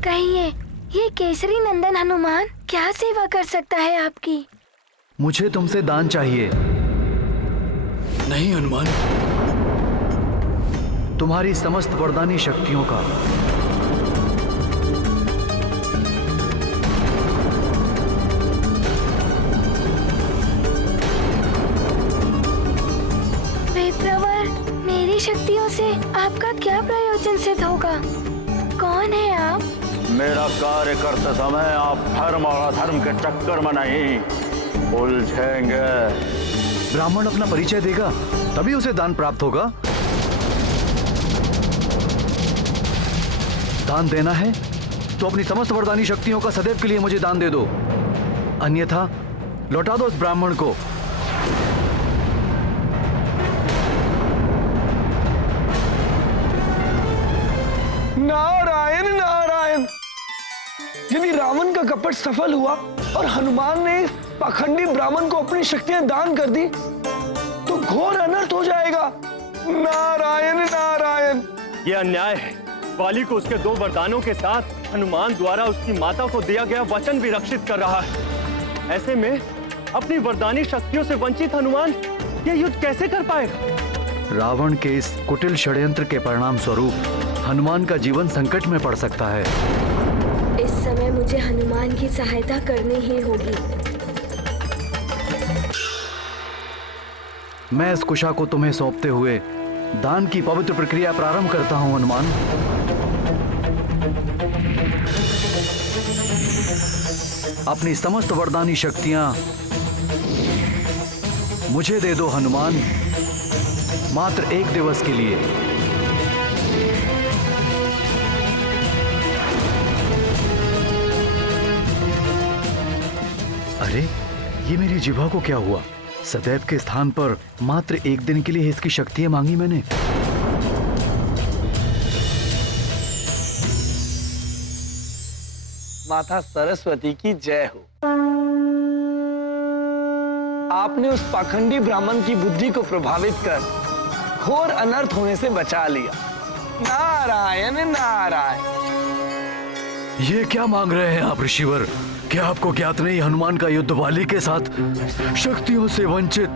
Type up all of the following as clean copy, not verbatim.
कहिए, ये केसरी नंदन हनुमान क्या सेवा कर सकता है आपकी? मुझे तुमसे दान चाहिए। नहीं हनुमान, तुम्हारी समस्त वरदानी शक्तियों का। विप्रवर, मेरी शक्तियों से आपका क्या प्रयोजन सिद्ध होगा? कौन है आप? मेरा कार्य करते समय आप धर्म और अधर्म के चक्कर में नहीं उलझेंगे। ब्राह्मण अपना परिचय देगा तभी उसे दान प्राप्त होगा। दान देना है तो अपनी समस्त वरदानी शक्तियों का सदैव के लिए मुझे दान दे दो, अन्यथा लौटा दो उस ब्राह्मण को। नारायण नारायण। यदि रावण का कपट सफल हुआ और हनुमान ने इस पाखंडी ब्राह्मण को अपनी शक्तियां दान कर दी तो घोर अनर्थ हो जाएगा। नारायण नारायण। ये अन्याय है। वाली को उसके 2 वरदानों के साथ हनुमान द्वारा उसकी माता को दिया गया वचन भी रक्षित कर रहा है। ऐसे में अपनी वरदानी शक्तियों से वंचित हनुमान ये युद्ध कैसे कर पाएगा? रावण के इस कुटिल षड्यंत्र के परिणाम स्वरूप हनुमान का जीवन संकट में पड़ सकता है। इस समय मुझे हनुमान की सहायता करनी ही होगी। मैं इस कुशा को तुम्हें सौंपते हुए दान की पवित्र प्रक्रिया प्रारंभ करता हूं हनुमान। अपनी समस्त वरदानी शक्तियां मुझे दे दो हनुमान, मात्र 1 दिवस के लिए। अरे, ये मेरी जिह्वा को क्या हुआ? सदैव के स्थान पर मात्र 1 दिन के लिए इसकी शक्तियां मांगी मैंने। माता सरस्वती की जय हो। आपने उस पाखंडी ब्राह्मण की बुद्धि को प्रभावित कर घोर अनर्थ होने से बचा लिया। नारायण नारायण। ये क्या मांग रहे हैं आप ऋषिवर? क्या आपको ज्ञात नहीं हनुमान का युद्ध वाली के साथ शक्तियों से वंचित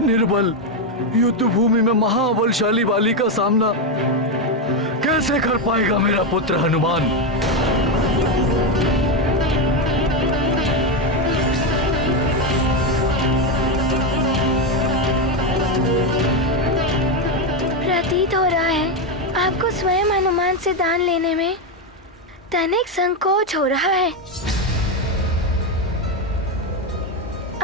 निर्बल युद्ध भूमि में महाबलशाली वाली का सामना कैसे कर पाएगा मेरा पुत्र हनुमान? प्रतीत हो रहा है आपको स्वयं हनुमान से दान लेने में तनिक संकोच हो रहा है।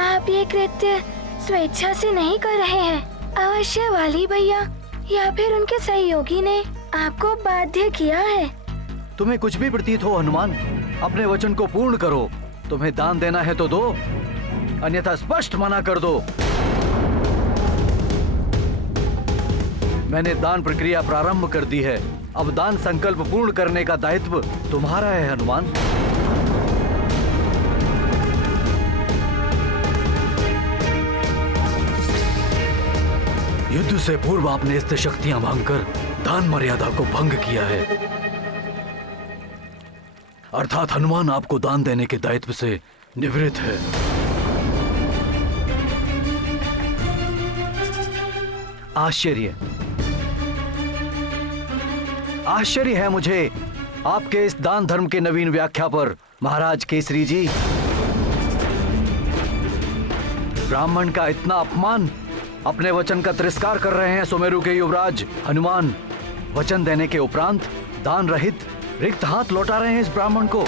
आप ये कृत्य स्वेच्छा से नहीं कर रहे हैं। अवश्य वाली भैया या फिर उनके सहयोगी ने आपको बाध्य किया है। तुम्हें कुछ भी प्रतीत हो हनुमान, अपने वचन को पूर्ण करो। तुम्हें दान देना है तो दो, अन्यथा स्पष्ट मना कर दो। मैंने दान प्रक्रिया प्रारंभ कर दी है। अब दान संकल्प पूर्ण करने का दायित्व तुम्हारा है हनुमान। युद्ध से पूर्व आपने इससे शक्तियां मांगकर दान मर्यादा को भंग किया है, अर्थात हनुमान आपको दान देने के दायित्व से निवृत्त है। आश्चर्य है मुझे आपके इस दान धर्म के नवीन व्याख्या पर महाराज केसरी जी। ब्राह्मण का इतना अपमान, अपने वचन का तिरस्कार कर रहे हैं सुमेरु के युवराज हनुमान। वचन देने के उपरांत दान रहित रिक्त हाथ लौटा रहे हैं इस ब्राह्मण को।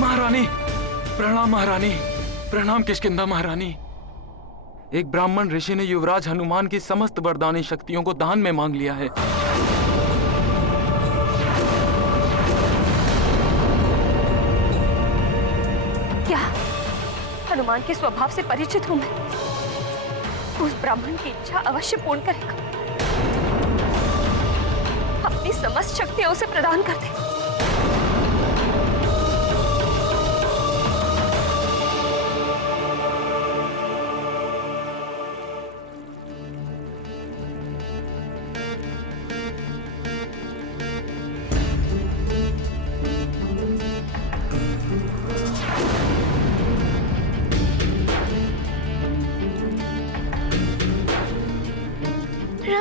महारानी प्रणाम। महारानी प्रणाम। किष्किंधा महारानी, एक ब्राह्मण ऋषि ने युवराज हनुमान की समस्त वरदानी शक्तियों को दान में मांग लिया है। क्या हनुमान के स्वभाव से परिचित हूं मैं? उस ब्राह्मण की इच्छा अवश्य पूर्ण करेगा। अपनी समस्त शक्तियां उसे प्रदान कर दे।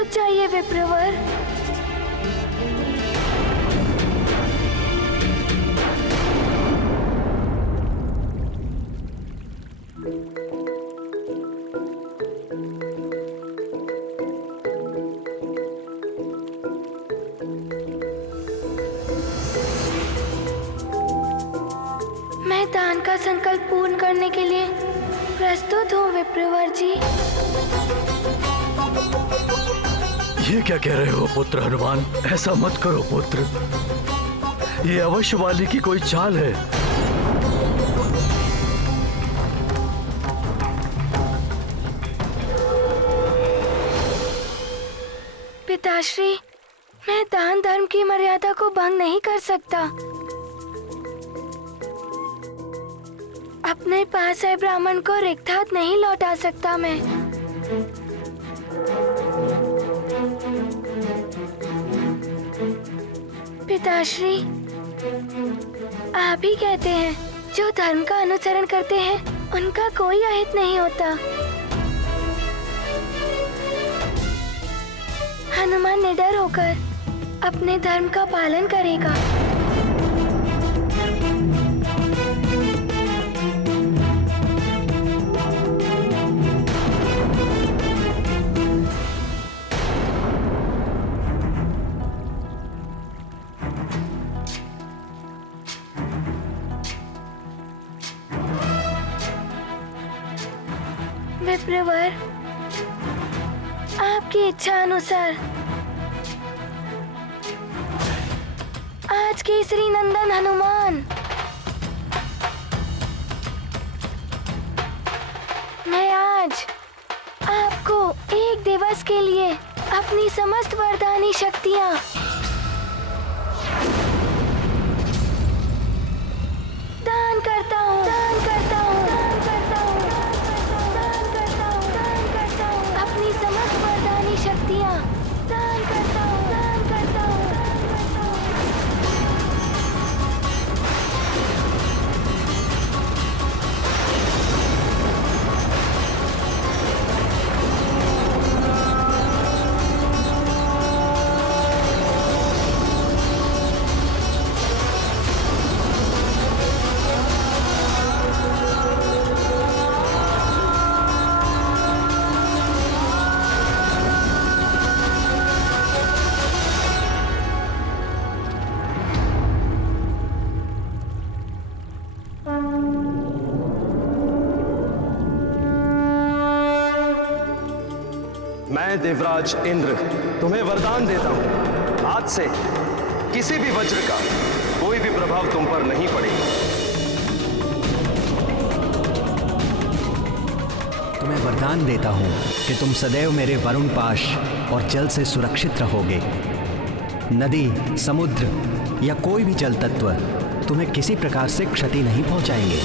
रुक जाइए विप्रवर। मैं दान का संकल्प पूर्ण करने के लिए प्रस्तुत हूँ विप्रवर जी। ये क्या कह रहे हो पुत्र हनुमान? ऐसा मत करो पुत्र, ये अवश्य वाली की कोई चाल है। पिताश्री, मैं दान धर्म की मर्यादा को भंग नहीं कर सकता। अपने पास आए ब्राह्मण को रिक्त हाथ नहीं लौटा सकता मैं। पिताश्री, आप ही कहते हैं जो धर्म का अनुसरण करते हैं उनका कोई अहित नहीं होता। हनुमान निडर होकर अपने धर्म का पालन करेगा। विप्रवर, आपकी इच्छा अनुसार आज केसरी नंदन हनुमान, मैं आज आपको एक दिवस के लिए अपनी समस्त वरदानी शक्तियाँ दान करता हूँ, दान करता हूँ, दान करता हूँ, दान करता हूँ, दान करता हूँ, अपनी समस्त वरदानी शक्तियाँ दान करता हूँ, दान करता हूँ, दान करता हूँ। मैं देवराज इंद्र तुम्हें वरदान देता हूं, आज से किसी भी वज्र का कोई भी प्रभाव तुम पर नहीं पड़ेगा। तुम्हें वरदान देता हूं कि तुम सदैव मेरे वरुण पाश और जल से सुरक्षित रहोगे। नदी, समुद्र या कोई भी जल तत्व तुम्हें किसी प्रकार से क्षति नहीं पहुंचाएंगे।